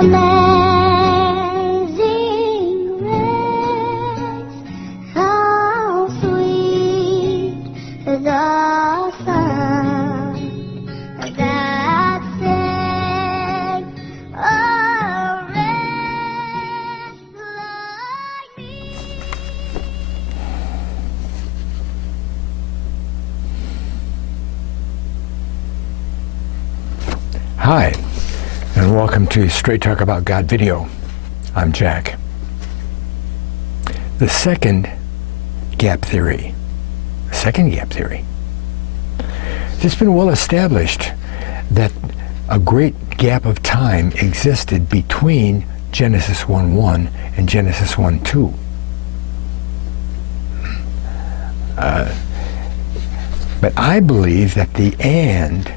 Amazing grace, how sweet the sound that saved a wretch like me. Hi, and welcome to Straight Talk About God video. I'm Jack. The second gap theory. It's been well established that a great gap of time existed between Genesis 1:1 and Genesis 1:2. But I believe that the "and"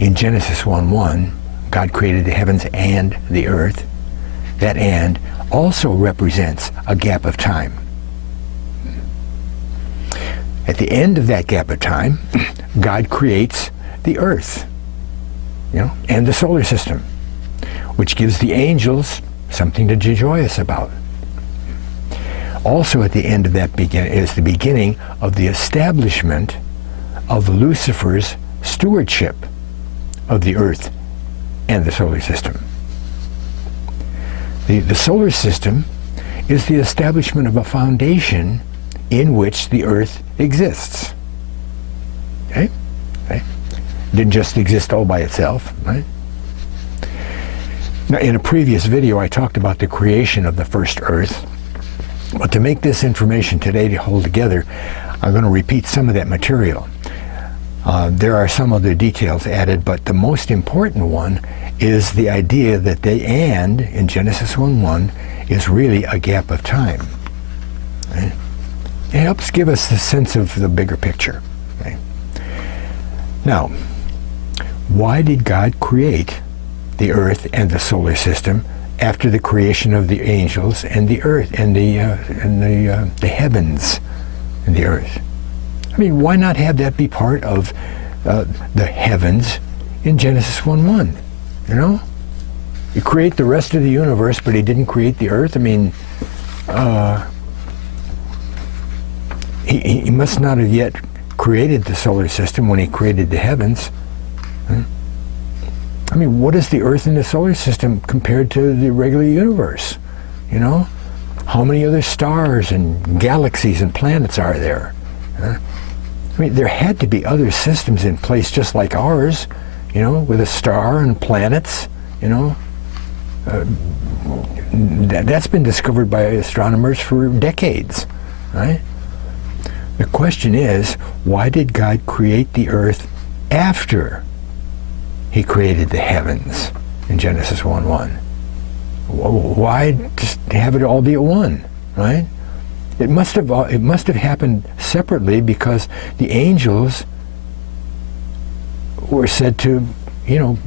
in Genesis 1:1, God created the heavens and the earth, that "and" also represents a gap of time. At the end of that gap of time, God creates the earth, and the solar system, which gives the angels something to be joyous about. Also at the end of that is the beginning of the establishment of Lucifer's stewardship of the earth and the solar system. The solar system is the establishment of a foundation in which the earth exists. Okay? Didn't just exist all by itself, right? Now, in a previous video, I talked about the creation of the first earth. But to make this information today to hold together, I'm going to repeat some of that material. There are some other details added, but the most important one is the idea that the "and" in Genesis 1:1 is really a gap of time. Right? It helps give us the sense of the bigger picture. Okay? Now, why did God create the earth and the solar system after the creation of the angels and the earth and the heavens and the earth? I mean, why not have that be part of the heavens in Genesis 1:1? You create the rest of the universe, but he didn't create the earth. I mean, he must not have yet created the solar system when he created the heavens. I mean, what is the earth and the solar system compared to the regular universe? How many other stars and galaxies and planets are there? I mean, there had to be other systems in place just like ours, with a star and planets, That's been discovered by astronomers for decades, right? The question is, why did God create the earth after he created the heavens in Genesis 1:1? Why just have it all be at one, right? It must have happened separately because the angels were said to,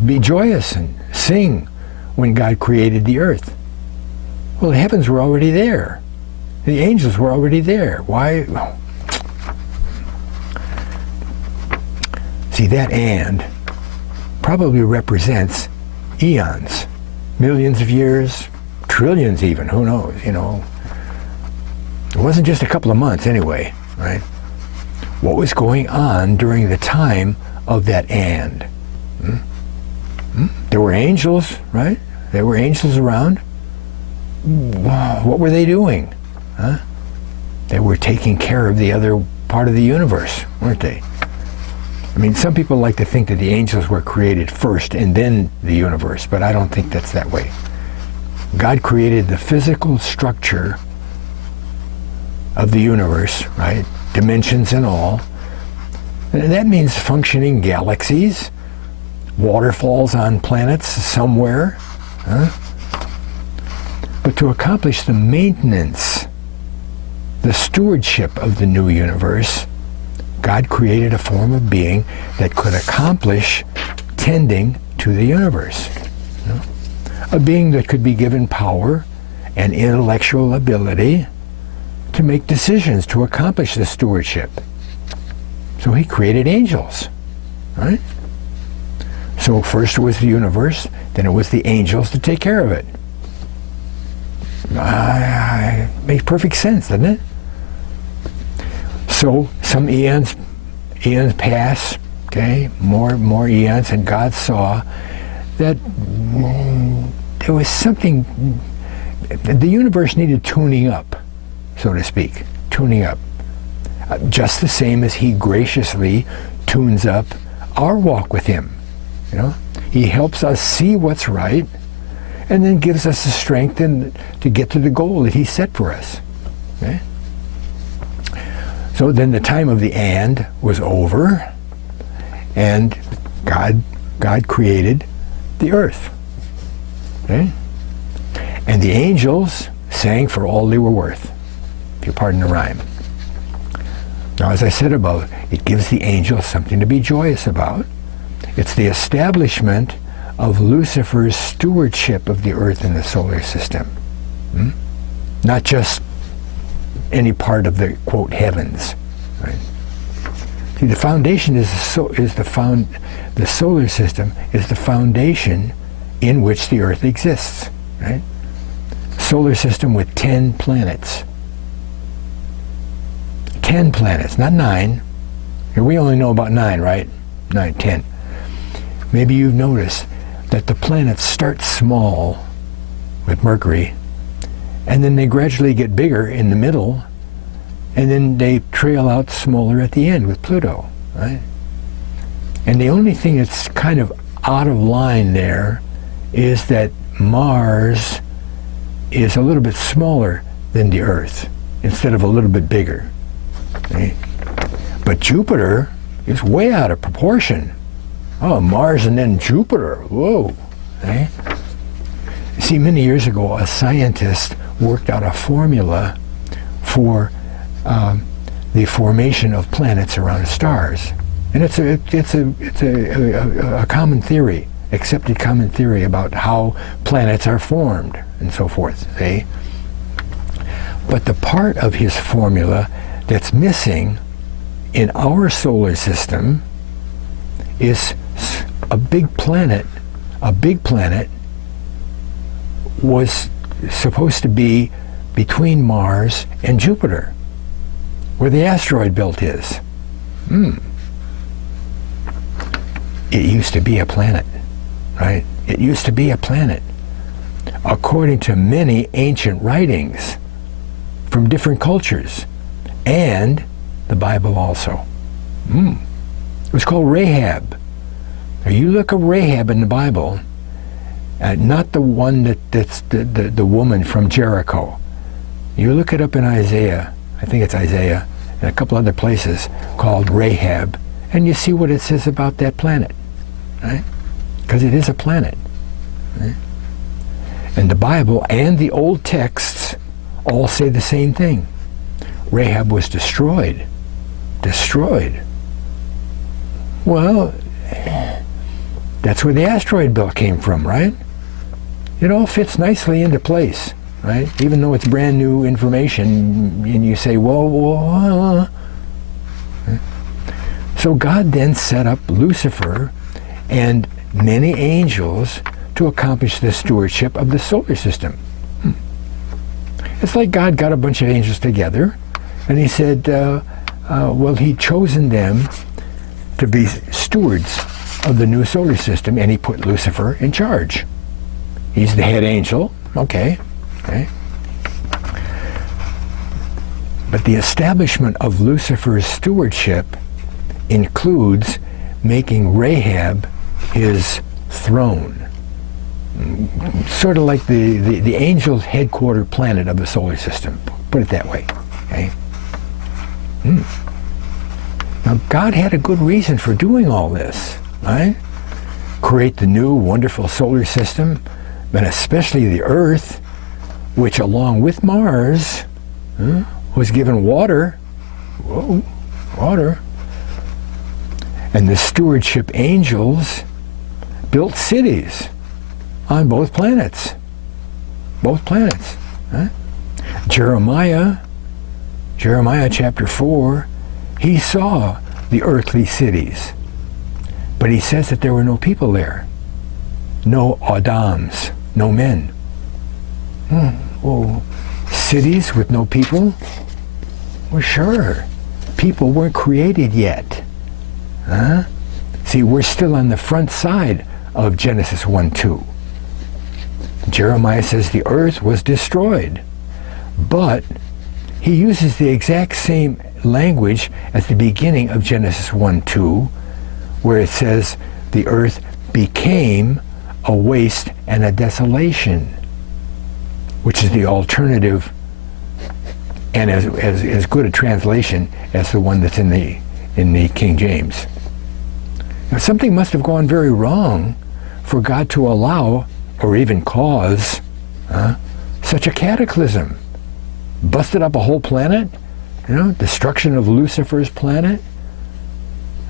be joyous and sing when God created the earth. Well, the heavens were already there. The angels were already there. Why? See, that "and" probably represents eons, millions of years, trillions even, who knows, It wasn't just a couple of months anyway, right? What was going on during the time of that "and"? There were angels, right? There were angels around. What were they doing? Huh? They were taking care of the other part of the universe, weren't they? I mean, some people like to think that the angels were created first and then the universe, but I don't think that's that way. God created the physical structure of the universe, right? Dimensions and all. And that means functioning galaxies, waterfalls on planets somewhere. Huh? But to accomplish the maintenance, the stewardship of the new universe, God created a form of being that could accomplish tending to the universe. A being that could be given power and intellectual ability to make decisions to accomplish the stewardship. So he created angels, right? So So first it was the universe, then it was the angels to take care of it. Makes perfect sense, doesn't it? So some eons pass, okay, more eons, and God saw that there was something, the universe needed tuning up, so to speak, tuning up. Just the same as he graciously tunes up our walk with him. You know, he helps us see what's right, and then gives us the strength to get to the goal that he set for us. Okay? So then the time of the and was over, and God created the earth. Okay? And the angels sang for all they were worth, if you pardon the rhyme. Now, as I said above, it gives the angels something to be joyous about. It's the establishment of Lucifer's stewardship of the earth and the solar system. Not just any part of the, quote, heavens. Right? See, the foundation the solar system is the foundation in which the earth exists. Right? Solar system with 10 planets. 10 planets, not 9. Here we only know about 9, right? 9, 10. Maybe you've noticed that the planets start small with Mercury, and then they gradually get bigger in the middle, and then they trail out smaller at the end with Pluto, right? And the only thing that's kind of out of line there is that Mars is a little bit smaller than the Earth, instead of a little bit bigger. Right? But Jupiter is way out of proportion. Oh, Mars and then Jupiter, whoa. Right? See, many years ago, a scientist worked out a formula for the formation of planets around stars. And it's a common theory, accepted common theory about how planets are formed and so forth. See? But the part of his formula that's missing in our solar system is a big planet. A big planet was supposed to be between Mars and Jupiter, where the asteroid belt is. It used to be a planet, right? It used to be a planet, according to many ancient writings from different cultures, and the Bible also. It was called Rahab. Now you look at Rahab in the Bible, not the one that's the woman from Jericho. You look it up in Isaiah, I think it's Isaiah, and a couple other places called Rahab, and you see what it says about that planet, right? Because it is a planet. Right? And the Bible and the old texts all say the same thing. Rahab was destroyed. Destroyed. Well, that's where the asteroid belt came from, right? It all fits nicely into place, right? Even though it's brand new information, and you say, whoa. So God then set up Lucifer and many angels to accomplish the stewardship of the solar system. It's like God got a bunch of angels together, and he said, well, he'd chosen them to be stewards of the new solar system, and he put Lucifer in charge. He's the head angel, okay. But the establishment of Lucifer's stewardship includes making Rahab his throne. Sort of like the angel's headquarter planet of the solar system. Put it that way. Okay? Now, God had a good reason for doing all this, right? Create the new wonderful solar system, and especially the Earth, which along with Mars was given water. Whoa, water. And the stewardship angels built cities on both planets. Both planets. Huh? Jeremiah chapter 4, he saw the earthly cities. But he says that there were no people there. No Adams, no men. Well, cities with no people? Well, sure. People weren't created yet. Huh? See, we're still on the front side of Genesis 1:2. Jeremiah says the earth was destroyed. But he uses the exact same language as the beginning of Genesis 1:2, where it says the earth became a waste and a desolation, which is the alternative and as good a translation as the one that's in the King James. Now, something must have gone very wrong for God to allow or even cause such a cataclysm. Busted up a whole planet, destruction of Lucifer's planet.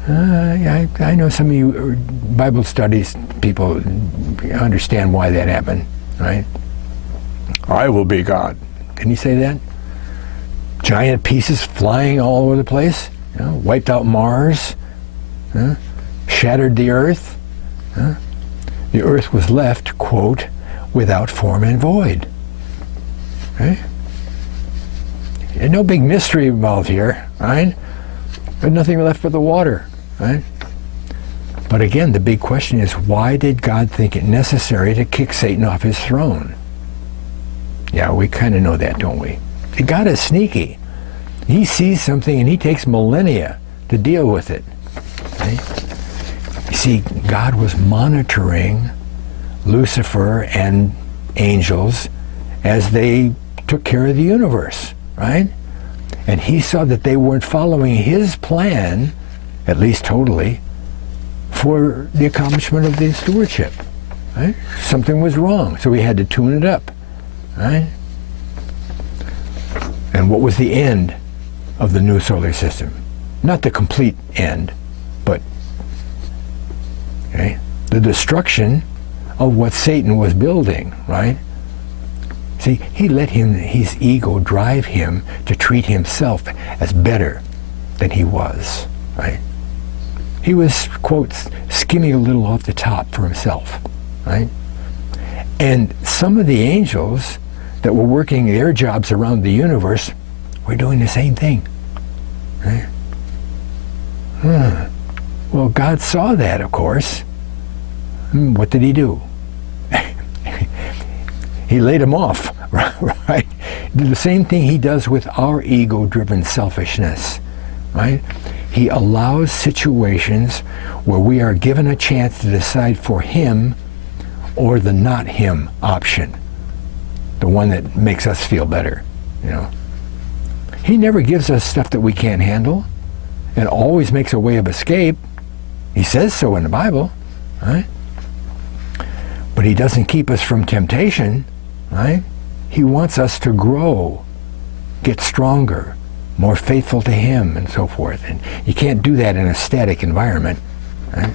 I know some of you Bible studies people understand why that happened, right? I will be God. Can you say that? Giant pieces flying all over the place, wiped out Mars, shattered the earth. The earth was left, quote, without form and void. Right? No big mystery involved here, right? There's nothing left but the water, right? But again, the big question is, why did God think it necessary to kick Satan off his throne? Yeah, we kind of know that, don't we? God is sneaky. He sees something and he takes millennia to deal with it. Right? You see, God was monitoring Lucifer and angels as they took care of the universe, right? And he saw that they weren't following his plan, at least totally, for the accomplishment of the stewardship, right? Something was wrong, so he had to tune it up, right? And what was the end of the new solar system? Not the complete end, but the destruction of what Satan was building, right? See, he let his ego drive him to treat himself as better than he was, right? He was, quote, skimming a little off the top for himself, right? And some of the angels that were working their jobs around the universe were doing the same thing, right? Well, God saw that, of course. What did he do? He laid him off, right? Did the same thing he does with our ego-driven selfishness, right? He allows situations where we are given a chance to decide for him or the not him option, the one that makes us feel better, He never gives us stuff that we can't handle and always makes a way of escape. He says so in the Bible, right? But he doesn't keep us from temptation, right? He wants us to grow, get stronger, more faithful to him, and so forth. And you can't do that in a static environment, right?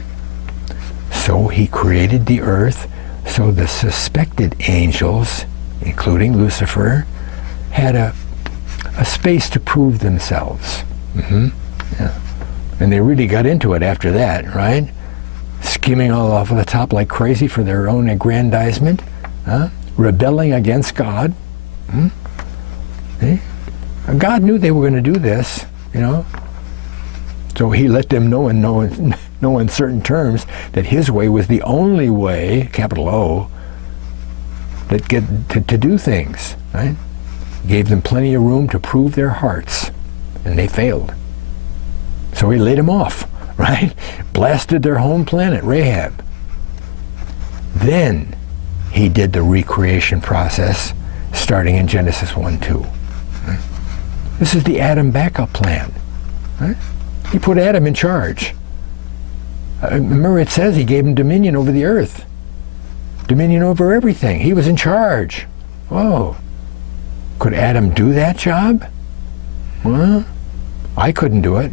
So he created the earth so the suspected angels, including Lucifer, had a space to prove themselves. Yeah. And they really got into it after that, right? Skimming all off of the top like crazy for their own aggrandizement, rebelling against God. See? God knew they were going to do this, So he let them know in no uncertain terms that his way was the only way, capital O, that get to do things, right? Gave them plenty of room to prove their hearts, and they failed. So he laid them off, right? Blasted their home planet, Rahab. Then he did the recreation process starting in Genesis 1:2. Right? This is the Adam backup plan. Right? He put Adam in charge. Remember it says he gave him dominion over the earth. Dominion over everything. He was in charge. Whoa. Could Adam do that job? Well, I couldn't do it.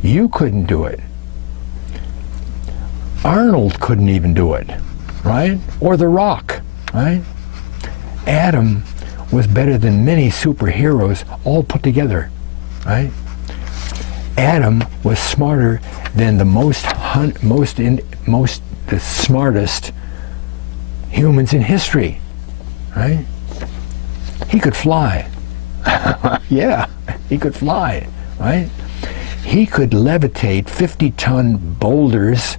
You couldn't do it. Arnold couldn't even do it, right? Or The Rock, right? Adam was better than many superheroes all put together, right? Adam was smarter than the most the smartest humans in history, right? He could fly. Yeah, he could fly, right? He could levitate 50-ton boulders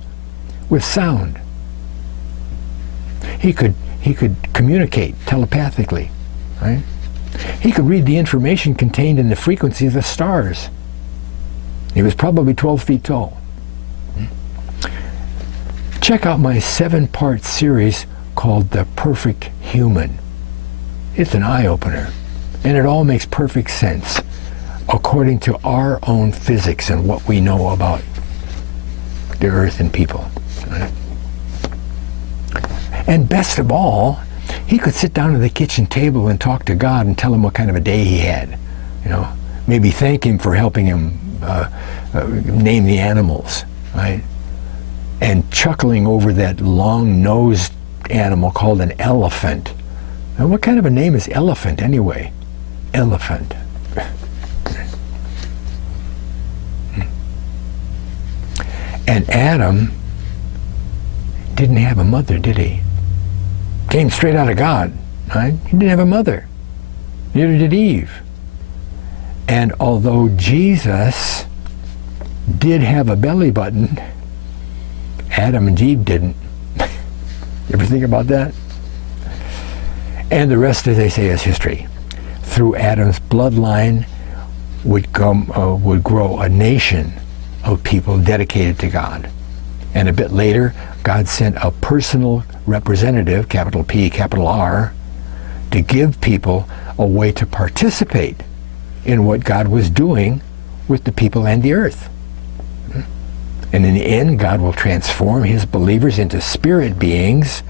with sound. He could communicate telepathically, right? He could read the information contained in the frequency of the stars. He was probably 12 feet tall. Check out my 7-part series called The Perfect Human. It's an eye-opener, and it all makes perfect sense according to our own physics and what we know about the earth and people. Right? And best of all, he could sit down at the kitchen table and talk to God and tell him what kind of a day he had. You know, maybe thank him for helping him name the animals, right? And chuckling over that long-nosed animal called an elephant. Now, what kind of a name is elephant anyway? Elephant. And Adam didn't have a mother, did he? Came straight out of God, right? He didn't have a mother. Neither did Eve. And although Jesus did have a belly button, Adam and Eve didn't. You ever think about that? And the rest, as they say, is history. Through Adam's bloodline would grow a nation of people dedicated to God. And a bit later, God sent a personal representative, capital P, capital R, to give people a way to participate in what God was doing with the people and the earth. And in the end, God will transform his believers into spirit beings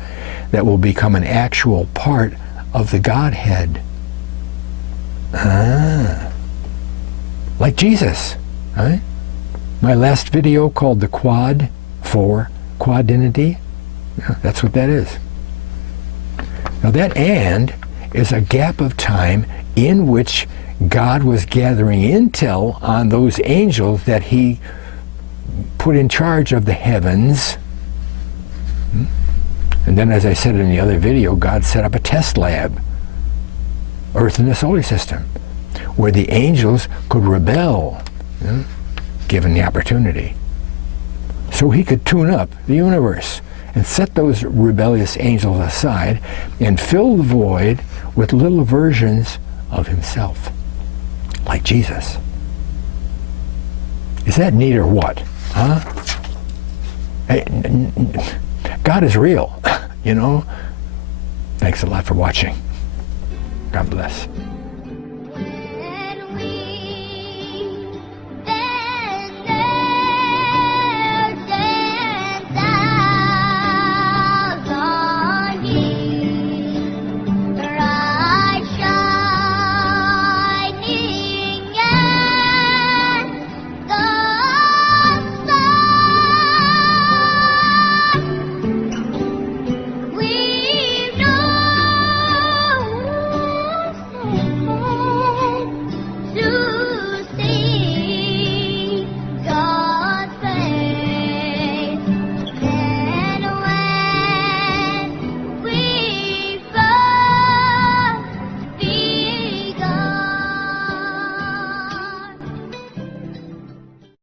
that will become an actual part of the Godhead. Like Jesus, right? My last video called the Quad for Quadinity, yeah, that's what that is. Now that "and" is a gap of time in which God was gathering intel on those angels that he put in charge of the heavens. And then, as I said in the other video, God set up a test lab, Earth in the solar system, where the angels could rebel, given the opportunity. So he could tune up the universe and set those rebellious angels aside and fill the void with little versions of himself, like Jesus. Is that neat or what? Huh? Hey, God is real, you know? Thanks a lot for watching. God bless.